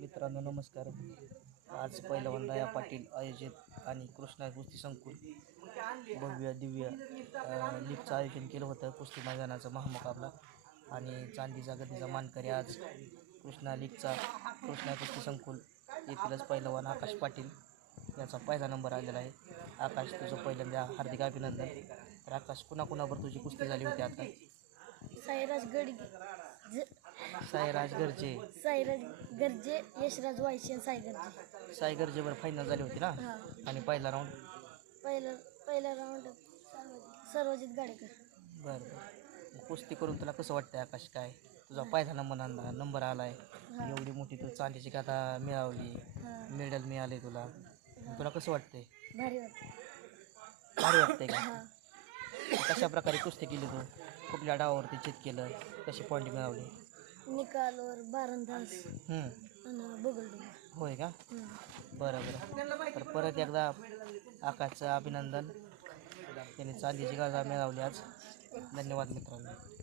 मित्रांनो नमस्कार. आज पहिलवान दया पाटील आयोजित आणि कृष्णा कुस्ती संकुल भव्य दिव्य लीगचं आयोजन केलं होतं. कुस्ती मैदानाचा महामुकाबला आणि चांदीचा गतीचा मानकरी आज कृष्णा लीगचा कृष्णा कुस्ती संकुल येथीलच पहिलवान आकाश पाटील याचा पहिला नंबर आलेला आहे. आकाश तुझं पहिल्यांदा हार्दिक अभिनंदन. तर आकाश कुणाकुणावर तुझी कुस्ती झाली होती आता? साईराज गडगे. साईराज गरजे साईराज गरजे यशराज वायशी आणि साई गरजे साई गरजेवर फायनल झाली होती ना? हां. आणि पहिला राऊंड पहिलं पहिला राऊंड सर्वजित गाडेकर. बरं बरं. कुस्ती करून तुला कसं वाटतंय आकाश? काय? तुझा पहिला नंबर आणला नंबर आला आहे एवढी मोठी तू चांदीची काथा मिळवली. हां. मेडल मिळाले तुला. तुला कसं वाटतंय? भारी वाटतं भारी वाटतंय का? हां. कशा प्रकारे कुस्ती केली तू? कुठल्या डावावरती चित केलं कशी पॉईंट मिळवली. निकालवर बारंदास हम्म, आणि बगलडोंगर. होय का. बरं बरं. तर परत एकदा आकाशचं अभिनंदन. त्यांनी चांदीची गाजा मिळवली आज. धन्यवाद मित्रांनो.